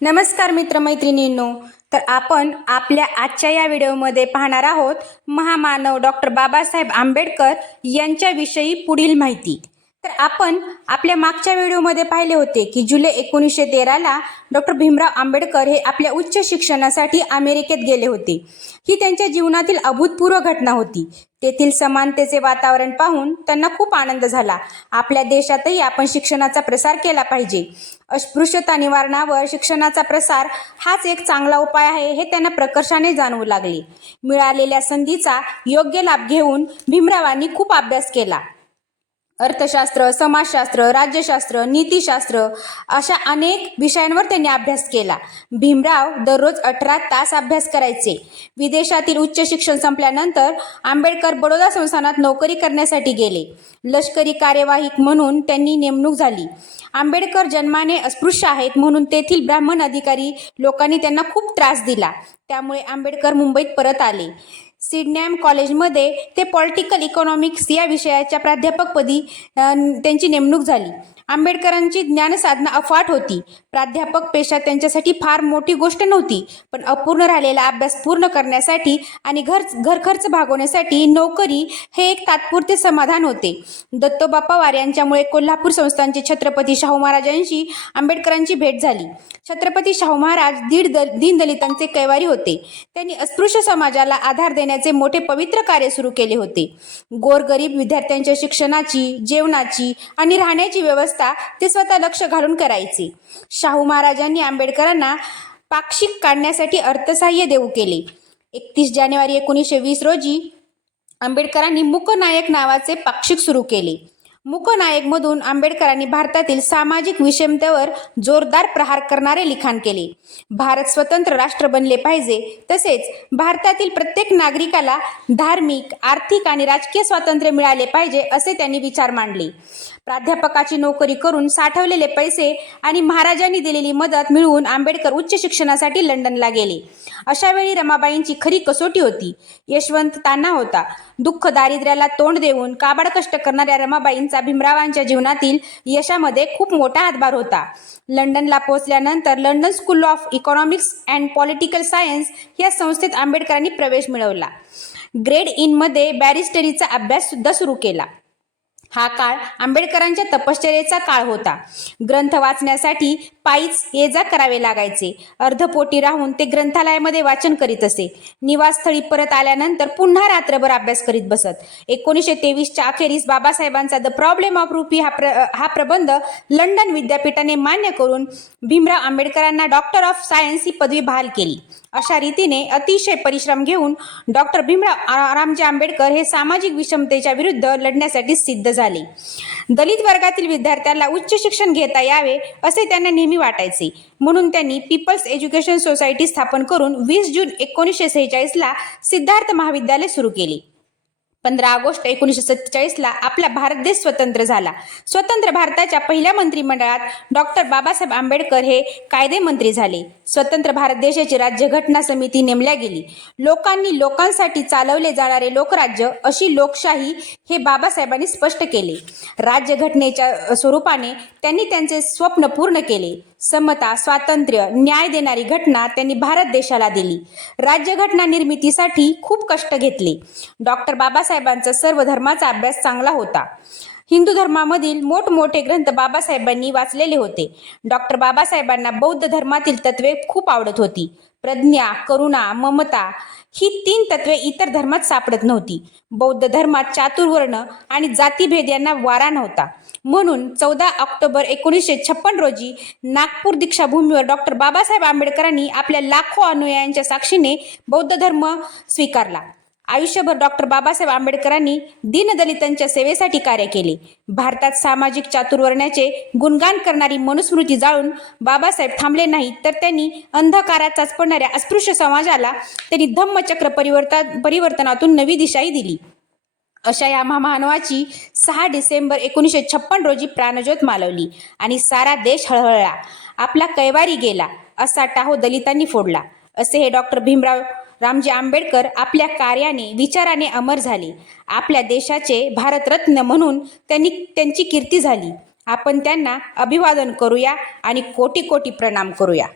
नमस्कार मित्रमैत्रिणींनो. तर आपण आपल्या आजच्या या व्हिडिओमध्ये पाहणार आहोत महामानव डॉक्टर बाबासाहेब आंबेडकर यांच्याविषयी पुढील माहिती. तर आपण आपल्या मागच्या व्हिडिओमध्ये पाहिले होते की जुलै 1913ला डॉक्टर भीमराव आंबेडकर हे आपल्या उच्च शिक्षणासाठी अमेरिकेत गेले होते. ही त्यांच्या जीवनातील अभूतपूर्व घटना होती. तेथील समानतेचे वातावरण पाहून त्यांना खूप आनंद झाला. आपल्या देशातही आपण शिक्षणाचा प्रसार केला पाहिजे. अस्पृश्यता निवारणावर शिक्षणाचा प्रसार हाच एक चांगला उपाय आहे हे त्यांना प्रकर्षाने जाणवू लागले. मिळालेल्या संधीचा योग्य लाभ घेऊन भीमरावांनी खूप अभ्यास केला. अर्थशास्त्र, समाजशास्त्र, राज्यशास्त्र, नीतिशास्त्र अशा अनेक विषयांवर त्यांनी अभ्यास केला. भीमराव दररोज 18 तास अभ्यास करायचे. विदेशातील उच्च शिक्षण संपल्यानंतर आंबेडकर बडोदा संस्थानात नोकरी करण्यासाठी गेले. लष्करी कार्यवाहक म्हणून त्यांनी नेमणूक झाली. आंबेडकर जन्माने अस्पृश्य आहेत म्हणून तेथील ब्राह्मण अधिकारी लोकांनी त्यांना खूप त्रास दिला. त्यामुळे आंबेडकर मुंबईत परत आले. सिडनॅम कॉलेजमध्ये ते पॉलिटिकल इकॉनॉमिक्स या विषयाच्या प्राध्यापकपदी त्यांची नेमणूक झाली. आंबेडकरांची ज्ञानसाधना अफाट होती. प्राध्यापक पेशा त्यांच्यासाठी फार मोठी गोष्ट नव्हती, पण अपूर्ण राहिलेला अभ्यास पूर्ण करण्यासाठी आणि घर खर्च भागवण्यासाठी नोकरी हे एक तात्पुरते समाधान होते. दत्तोबा पवार यांच्यामुळे कोल्हापूर संस्थानचे छत्रपती शाहू महाराजांशी आंबेडकरांची भेट झाली. छत्रपती शाहू महाराज दीनदलितांचे कैवारी होते. त्यांनी अस्पृश्य समाजाला आधार देण्याचे मोठे पवित्र कार्य सुरू केले होते. गोरगरीब विद्यार्थ्यांच्या शिक्षणाची, जेवणाची आणि राहण्याची व्यवस्था ते स्वतः लक्ष घालून करायचे. शाहू महाराजांनी आंबेडकरांना पाक्षिक काढण्यासाठी अर्थसहाय्य देऊ केले. 31 जानेवारी 1920 रोजी आंबेडकरांनी मूकनायक नावाचे पाक्षिक सुरू केले. मूकनायकमधून आंबेडकरांनी भारतातील सामाजिक विषमतेवर जोरदार प्रहार करणारे लिखाण केले. भारत स्वतंत्र राष्ट्र बनले पाहिजे, तसेच भारतातील प्रत्येक नागरिकाला धार्मिक, आर्थिक आणि राजकीय स्वातंत्र्य मिळाले पाहिजे असे त्यांनी विचार मांडले. प्राध्यापकाची नोकरी करून साठवलेले पैसे आणि महाराजांनी दिलेली मदत मिळवून आंबेडकर उच्च शिक्षणासाठी लंडनला गेले. अशा वेळी रमाबाईंची खरी कसोटी होती. यशवंत तान्हा होता. दुःख दारिद्र्याला तोंड देऊन काबाड कष्ट करणाऱ्या रमाबाईंचा भीमरावांच्या जीवनातील यशामध्ये खूप मोठा हातभार होता. लंडनला पोहोचल्यानंतर London school of economics and political science या संस्थेत आंबेडकरांनी प्रवेश मिळवला. ग्रेड इनमध्ये बॅरिस्टरीचा अभ्यास सुद्धा सुरू केला. हा काळ आंबेडकरांच्या तपश्चर्येचा काळ होता. ग्रंथ वाचण्यासाठी पायीच ये जा करावे लागायचे. अर्धपोटी राहून ते ग्रंथालयामध्ये वाचन करीत असे. निवासस्थळी परत आल्यानंतर पुन्हा रात्रभर अभ्यास करीत बसत. 1923च्या अखेरीस बाबासाहेबांचा द प्रॉब्लेम ऑफ रुपी हा प्रबंध लंडन विद्यापीठाने मान्य करून भीमराव आंबेडकरांना डॉक्टर ऑफ सायन्स ही पदवी बहाल केली. अशा रीतीने अतिशय परिश्रम घेऊन डॉक्टर भीमराव रामजी आंबेडकर हे सामाजिक विषमतेच्या विरुद्ध लढण्यासाठी सिद्ध झाले. दलित वर्गातील विद्यार्थ्यांना उच्च शिक्षण घेता यावे असे त्यांना नेहमी वाटायचे. म्हणून त्यांनी पीपल्स एज्युकेशन सोसायटी स्थापन करून 20 जून 1946ला सिद्धार्थ महाविद्यालय सुरू केले. 15 ऑगस्ट 1947ला आपला भारत देश स्वतंत्र झाला. स्वतंत्र भारताच्या पहिल्या मंत्रिमंडळात डॉक्टर बाबासाहेब आंबेडकर हे कायदेमंत्री झाले. स्वतंत्र भारत देशाची राज्यघटना समिती नेमल्या गेली. लोकांनी लोकांसाठी चालवले जाणारे लोकराज्य अशी लोकशाही हे बाबासाहेबांनी स्पष्ट केले. राज्यघटनेच्या स्वरूपाने त्यांनी त्यांचे स्वप्न पूर्ण केले. समता, स्वातंत्र्य, न्याय देणारी घटना त्यांनी भारत देशाला दिली. राज्यघटना निर्मितीसाठी खूप कष्ट घेतले. डॉक्टर बाबासाहेबांचा सर्व धर्माचा अभ्यास चांगला होता. हिंदू धर्मामधील मोठमोठे ग्रंथ बाबासाहेबांनी वाचलेले होते. डॉक्टर बाबासाहेबांना बौद्ध धर्मातील तत्वे खूप आवडत होती. प्रज्ञा, करुणा, ममता ही 3 तत्वे इतर धर्मात सापडत नव्हती. बौद्ध धर्मात चातुर्वर्ण आणि जातीभेद यांना वारा नव्हता. म्हणून 14 ऑक्टोबर 1956 रोजी नागपूर दीक्षाभूमीवर डॉक्टर बाबासाहेब आंबेडकरांनी आपल्या लाखो अनुयायांच्या साक्षीने बौद्ध धर्म स्वीकारला. आयुष्यभर डॉक्टर बाबासाहेब आंबेडकरांनी दीनदलितांच्या सेवेसाठी कार्य केले. भारतात सामाजिक चातुर्वर्ण्याचे गुणगान करणारी मनुस्मृती जाळून बाबासाहेब थांबले नाही, तर त्यांनी अंधकारात चाचपडणाऱ्या अस्पृश्य समाजाला त्यांनी धम्मचक्र परिवर्तनातून नवी दिशाही दिली. अशा या महामानवाची 6 डिसेंबर 1956 रोजी प्राणज्योत मालवली आणि सारा देश हळहळला. आपला कैवारी गेला, असा टाहो दलितांनी फोडला, असे हे डॉक्टर भीमराव रामजी आंबेडकर आपल्या कार्याने, विचाराने अमर झाले. आपल्या देशाचे भारतरत्न म्हणून त्यांची कीर्ती झाली. आपण त्यांना अभिवादन करूया आणि कोटी कोटी प्रणाम करूया.